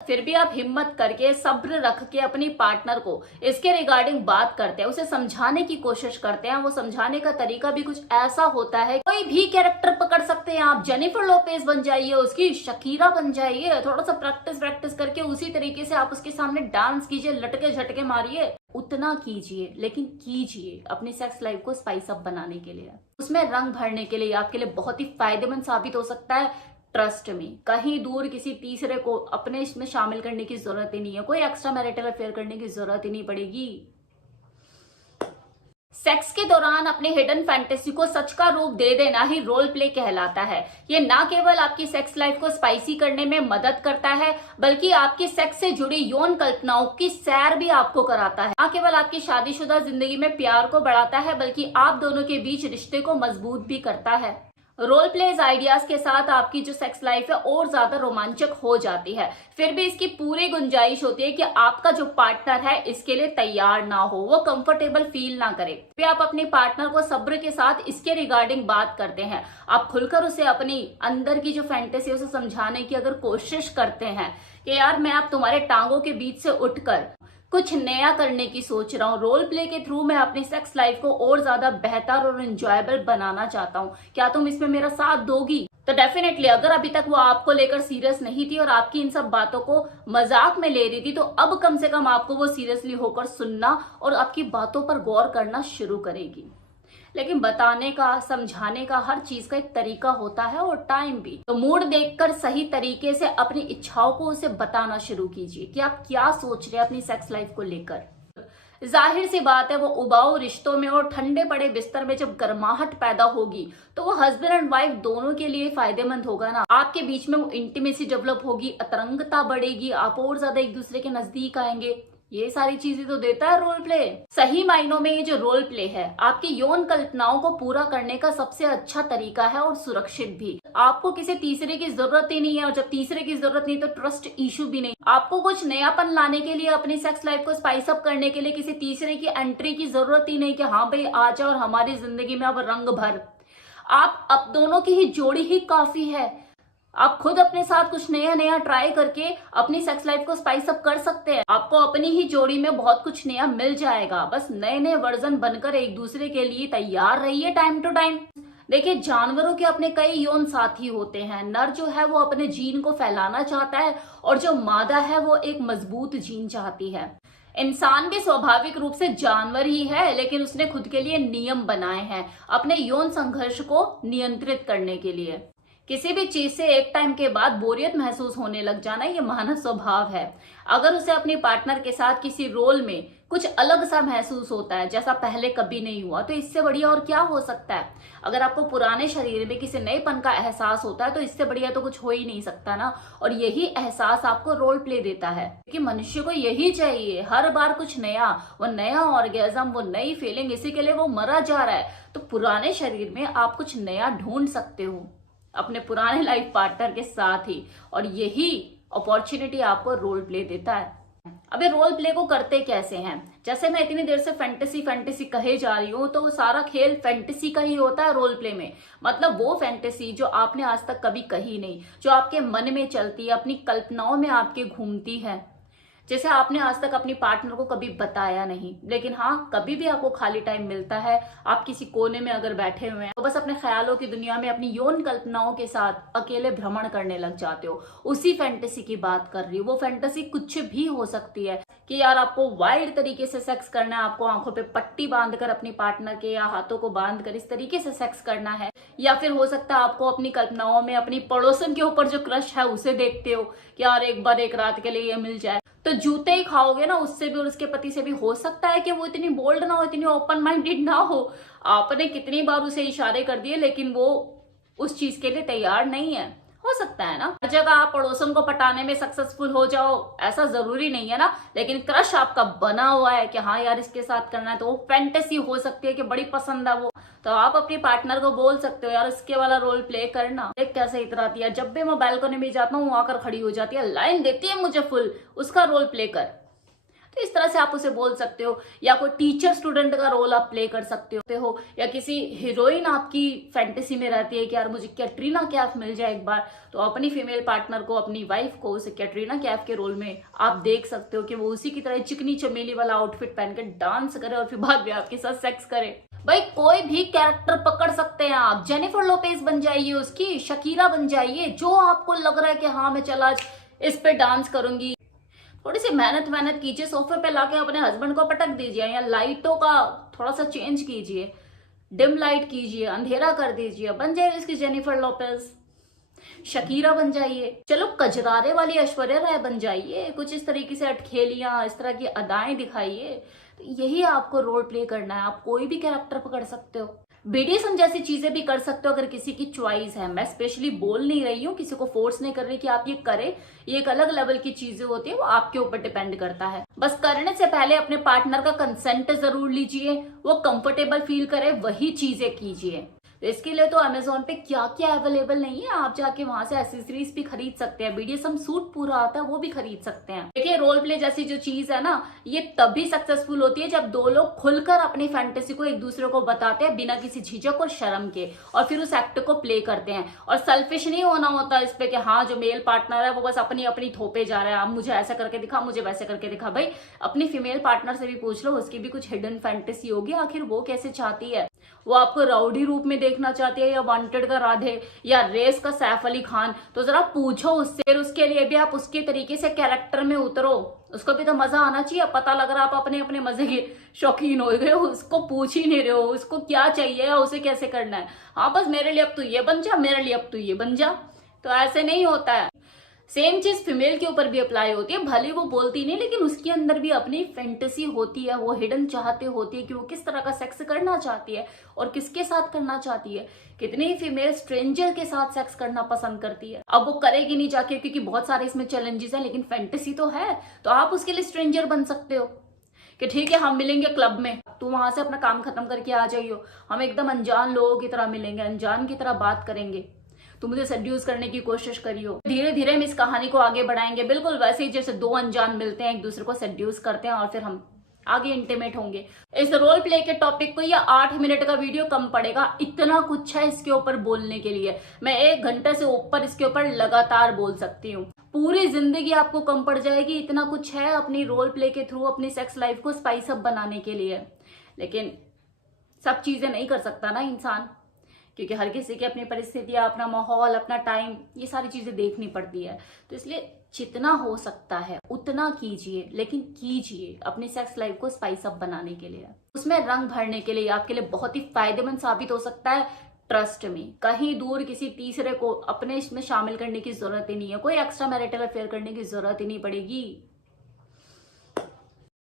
फिर भी आप हिम्मत करके सब्र रख के अपनी पार्टनर को इसके रिगार्डिंग बात करते हैं, उसे समझाने की कोशिश करते हैं। वो समझाने का तरीका भी कुछ ऐसा होता है, कोई भी कैरेक्टर पकड़ सकते हैं आप, जेनिफर लोपेज बन जाइए, उसकी शकीरा बन जाइए, थोड़ा सा प्रैक्टिस करके उसी तरीके से आप उसके सामने डांस कीजिए, लटके झटके मारिए, उतना कीजिए, लेकिन कीजिए अपनी सेक्स लाइफ को स्पाइस अप बनाने के लिए, उसमें रंग भरने के लिए। आपके लिए बहुत ही फायदेमंद साबित हो सकता है। ट्रस्ट में, कहीं दूर किसी तीसरे को अपने इसमें शामिल करने की जरूरत ही नहीं है, कोई एक्स्ट्रा मैरिटल अफेयर करने की जरूरत ही नहीं पड़ेगी। सेक्स के दौरान अपने हिडन फैंटेसी को सच का रूप दे देना ही रोल प्ले कहलाता है। ये ना केवल आपकी सेक्स लाइफ को स्पाइसी करने में मदद करता है, बल्कि आपकी सेक्स से जुड़ी यौन कल्पनाओं की सैर भी आपको कराता है। ना केवल आपकी शादीशुदा जिंदगी में प्यार को बढ़ाता है, बल्कि आप दोनों के बीच रिश्ते को मजबूत भी करता है। रोल प्लेज आइडियाज के साथ आपकी जो सेक्स लाइफ है और ज्यादा रोमांचक हो जाती है। फिर भी इसकी पूरी गुंजाइश होती है कि आपका जो पार्टनर है इसके लिए तैयार ना हो, वो कंफर्टेबल फील ना करे। फिर आप अपने पार्टनर को सब्र के साथ इसके रिगार्डिंग बात करते हैं, आप खुलकर उसे अपनी अंदर की जो फैंटेसी है उसे समझाने की अगर कोशिश करते हैं कि यार मैं अब तुम्हारे टांगों के बीच से उठकर कुछ नया करने की सोच रहा हूँ, रोल प्ले के थ्रू मैं अपनी सेक्स लाइफ को और ज्यादा बेहतर और एंजॉयबल बनाना चाहता हूँ, क्या तुम इसमें मेरा साथ दोगी? तो डेफिनेटली अगर अभी तक वो आपको लेकर सीरियस नहीं थी और आपकी इन सब बातों को मजाक में ले रही थी, तो अब कम से कम आपको वो सीरियसली होकर सुनना और आपकी बातों पर गौर करना शुरू करेगी। लेकिन बताने का, समझाने का हर चीज का एक तरीका होता है और टाइम भी। तो मूड देखकर सही तरीके से अपनी इच्छाओं को उसे बताना शुरू कीजिए कि आप क्या सोच रहे हैं अपनी सेक्स लाइफ को लेकर। जाहिर सी बात है, वो उबाऊ रिश्तों में और ठंडे पड़े बिस्तर में जब गर्माहट पैदा होगी तो वो हस्बैंड एंड वाइफ दोनों के लिए फायदेमंद होगा ना। आपके बीच में वो इंटीमेसी डेवलप होगी, अतरंगता बढ़ेगी, आप और ज्यादा एक दूसरे के नजदीक आएंगे। ये सारी चीजें तो देता है रोल प्ले। सही मायनों में ये जो रोल प्ले है आपकी यौन कल्पनाओं को पूरा करने का सबसे अच्छा तरीका है और सुरक्षित भी। आपको किसी तीसरे की जरूरत ही नहीं है, और जब तीसरे की जरूरत नहीं तो ट्रस्ट इशू भी नहीं। आपको कुछ नयापन लाने के लिए, अपनी सेक्स लाइफ को स्पाइस अप करने के लिए किसी तीसरे की एंट्री की जरूरत ही नहीं कि हाँ भाई आ जा और हमारी जिंदगी में अब रंग भर। आप अब दोनों की ही जोड़ी ही काफी है। आप खुद अपने साथ कुछ नया नया ट्राई करके अपनी सेक्स लाइफ को स्पाइस अप कर सकते हैं। आपको अपनी ही जोड़ी में बहुत कुछ नया मिल जाएगा। बस नए नए वर्जन बनकर एक दूसरे के लिए तैयार रहिए टाइम टू टाइम। देखिए, जानवरों के अपने कई यौन साथी होते हैं। नर जो है वो अपने जीन को फैलाना चाहता है और जो मादा है वो एक मजबूत जीन चाहती है। इंसान भी स्वाभाविक रूप से जानवर ही है, लेकिन उसने खुद के लिए नियम बनाए हैं अपने यौन संघर्ष को नियंत्रित करने के लिए। किसी भी चीज से एक टाइम के बाद बोरियत महसूस होने लग जाना ये मानव स्वभाव है। अगर उसे अपने पार्टनर के साथ किसी रोल में कुछ अलग सा महसूस होता है जैसा पहले कभी नहीं हुआ, तो इससे बढ़िया और क्या हो सकता है। अगर आपको पुराने शरीर में किसी नएपन का एहसास होता है तो इससे बढ़िया तो कुछ हो ही नहीं सकता ना। और यही एहसास आपको रोल प्ले देता है कि मनुष्य को यही चाहिए, हर बार कुछ नया, वो नया ऑर्गेजम, वो नई फीलिंग, इसी के लिए वो मरा जा रहा है। तो पुराने शरीर में आप कुछ नया ढूंढ सकते हो अपने पुराने लाइफ पार्टनर के साथ ही, और यही अपॉर्चुनिटी आपको रोल प्ले देता है। अब ये रोल प्ले को करते कैसे हैं? जैसे मैं इतनी देर से फैंटेसी कहे जा रही हूँ, तो वो सारा खेल फैंटेसी का ही होता है रोल प्ले में। मतलब वो फैंटेसी जो आपने आज तक कभी कही नहीं, जो आपके मन में चलती है, अपनी कल्पनाओं में आपके घूमती है, जैसे आपने आज तक अपनी पार्टनर को कभी बताया नहीं। लेकिन हाँ, कभी भी आपको खाली टाइम मिलता है, आप किसी कोने में अगर बैठे हुए हैं तो बस अपने ख्यालों की दुनिया में अपनी यौन कल्पनाओं के साथ अकेले भ्रमण करने लग जाते हो। उसी फैंटेसी की बात कर रही हूँ। वो फैंटेसी कुछ भी हो सकती है कि यार आपको वाइल्ड तरीके से सेक्स करना है, आपको आंखों पे पट्टी बांधकर अपनी पार्टनर के या हाथों को बांधकर इस तरीके से सेक्स करना है। या फिर हो सकता है आपको अपनी कल्पनाओं में अपनी पड़ोसन के ऊपर जो क्रश है उसे देखते हो कि यार एक बार एक रात के लिए ये मिल जाए। तो जूते ही खाओगे ना उससे भी और उसके पति से भी। हो सकता है कि वो इतनी बोल्ड ना हो, इतनी ओपन माइंडेड ना हो। आपने कितनी बार उसे इशारे कर दिए लेकिन वो उस चीज के लिए तैयार नहीं है। हो सकता है ना हर जगह आप पड़ोसन को पटाने में सक्सेसफुल हो जाओ, ऐसा जरूरी नहीं है ना। लेकिन क्रश आपका बना हुआ है कि हाँ यार इसके साथ करना है, तो वो फैंटेसी हो सकती है कि बड़ी पसंद है वो। तो आप अपने पार्टनर को बोल सकते हो यार इसके वाला रोल प्ले करना। देख कैसे इतराती है, जब भी मैं बालकनी में जाता हूँ आकर खड़ी हो जाती है, लाइन देती है मुझे फुल, उसका रोल प्ले कर। तो इस तरह से आप उसे बोल सकते हो। या कोई टीचर स्टूडेंट का रोल आप प्ले कर सकते हो, या किसी हीरोइन आपकी फैंटेसी में रहती है कि यार मुझे कैटरीना कैफ मिल जाए एक बार, तो अपनी फीमेल पार्टनर को, अपनी वाइफ को उसे कैटरीना कैफ के रोल में आप देख सकते हो कि वो उसी की तरह चिकनी चमेली वाला आउटफिट पहन के डांस करे और फिर बाद में आपके साथ सेक्स करे। भाई कोई भी कैरेक्टर पकड़ सकते हैं आप, जेनिफर लोपेज बन जाइए उसकी, शकीरा बन जाइए, जो आपको लग रहा है कि हाँ मैं चल आज इस पे डांस करूंगी। थोड़ी सी मेहनत कीजिए, सोफे पे लाके अपने हस्बैंड को पटक दीजिए, या लाइटों का थोड़ा सा चेंज कीजिए, डिम लाइट कीजिए, अंधेरा कर दीजिए, बन जाए इसकी जेनिफर लोपेज, शकीरा बन जाइए। चलो कजरारे वाली ऐश्वर्या राय बन जाइए, कुछ इस तरीके से अटखेलियां, इस तरह की अदाएं दिखाइए। तो यही आपको रोल प्ले करना है, आप कोई भी कैरेक्टर पकड़ सकते हो, बीडीएसएम जैसी चीजें भी कर सकते हो अगर किसी की चॉइस है। मैं स्पेशली बोल नहीं रही हूँ, किसी को फोर्स नहीं कर रही कि आप ये करें, ये एक अलग लेवल की चीजें होती है, वो आपके ऊपर डिपेंड करता है। बस करने से पहले अपने पार्टनर का कंसेंट जरूर लीजिए, वो कंफर्टेबल फील करे वही चीजें कीजिए। तो इसके लिए तो अमेजोन पे क्या क्या अवेलेबल नहीं है, आप जाके वहां से एसेसरीज भी खरीद सकते हैं, बीडीएसएम सूट पूरा आता है वो भी खरीद सकते हैं। देखिए रोल प्ले जैसी जो चीज है ना, ये तभी सक्सेसफुल होती है जब दो लोग खुलकर अपनी फैंटेसी को एक दूसरे को बताते हैं बिना किसी झिझक और शर्म के, और फिर उस एक्ट को प्ले करते हैं। और सेल्फिश नहीं होना होता इस पे कि हाँ जो मेल पार्टनर है वो बस अपनी अपनी थोपे जा रहा है, आप मुझे ऐसा करके दिखा, मुझे वैसे करके दिखा। भाई अपनी फीमेल पार्टनर से भी पूछ लो, उसकी भी कुछ हिडन फैंटेसी होगी, आखिर वो कैसे चाहती है, वो आपको राउडी रूप में देखना चाहती है या वांटेड का राधे या रेस का सैफ अली खान, तो जरा पूछो उससे। फिर उसके लिए भी आप उसके तरीके से कैरेक्टर में उतरो, उसको भी तो मजा आना चाहिए। पता लग रहा है आप अपने अपने मजे के शौकीन हो गए हो, उसको पूछ ही नहीं रहे हो उसको क्या चाहिए या उसे कैसे करना है। हाँ बस मेरे लिए अब तू ये बन जा, मेरे लिए अब तू ये बन जा, तो ऐसे नहीं होता है। सेम चीज फीमेल के ऊपर भी अप्लाई होती है, भले वो बोलती नहीं लेकिन उसके अंदर भी अपनी फैंटेसी होती है, वो हिडन चाहते होती है कि वो किस तरह का सेक्स करना चाहती है और किसके साथ करना चाहती है। कितनी फीमेल स्ट्रेंजर के साथ सेक्स करना पसंद करती है, अब वो करेगी नहीं जाके क्योंकि बहुत सारे इसमें चैलेंजेस हैं, लेकिन फैंटेसी तो है, तो आप उसके लिए स्ट्रेंजर बन सकते हो कि ठीक है हम मिलेंगे क्लब में, तू वहां से अपना काम खत्म करके आ जाइयो, हम एकदम अनजान लोगों की तरह मिलेंगे, अनजान की तरह बात करेंगे, तुम मुझे सेड्यूस करने की कोशिश करियो। धीरे धीरे हम इस कहानी को आगे बढ़ाएंगे, बिल्कुल वैसे ही जैसे दो अनजान मिलते हैं, एक दूसरे को सेड्यूस करते हैं और फिर हम आगे इंटीमेट होंगे। इस रोल प्ले के टॉपिक को ये 8 मिनट का वीडियो कम पड़ेगा, इतना कुछ है इसके ऊपर बोलने के लिए। मैं 1 घंटे से ऊपर इसके ऊपर लगातार बोल सकती हूँ, पूरी जिंदगी आपको कम पड़ जाएगी, इतना कुछ है अपनी रोल प्ले के थ्रू अपनी सेक्स लाइफ को स्पाइस अप बनाने के लिए। लेकिन सब चीजें नहीं कर सकता ना इंसान, क्योंकि हर किसी की अपनी परिस्थितियां, अपना माहौल, अपना टाइम, ये सारी चीजें देखनी पड़ती है। तो इसलिए जितना हो सकता है उतना कीजिए, लेकिन कीजिए अपनी सेक्स लाइफ को स्पाइस अप बनाने के लिए, उसमें रंग भरने के लिए आपके लिए बहुत ही फायदेमंद साबित हो सकता है। ट्रस्ट में कहीं दूर किसी तीसरे को अपने इसमें शामिल करने की जरूरत ही नहीं है, कोई एक्स्ट्रा मैरिटल अफेयर करने की जरूरत ही नहीं पड़ेगी।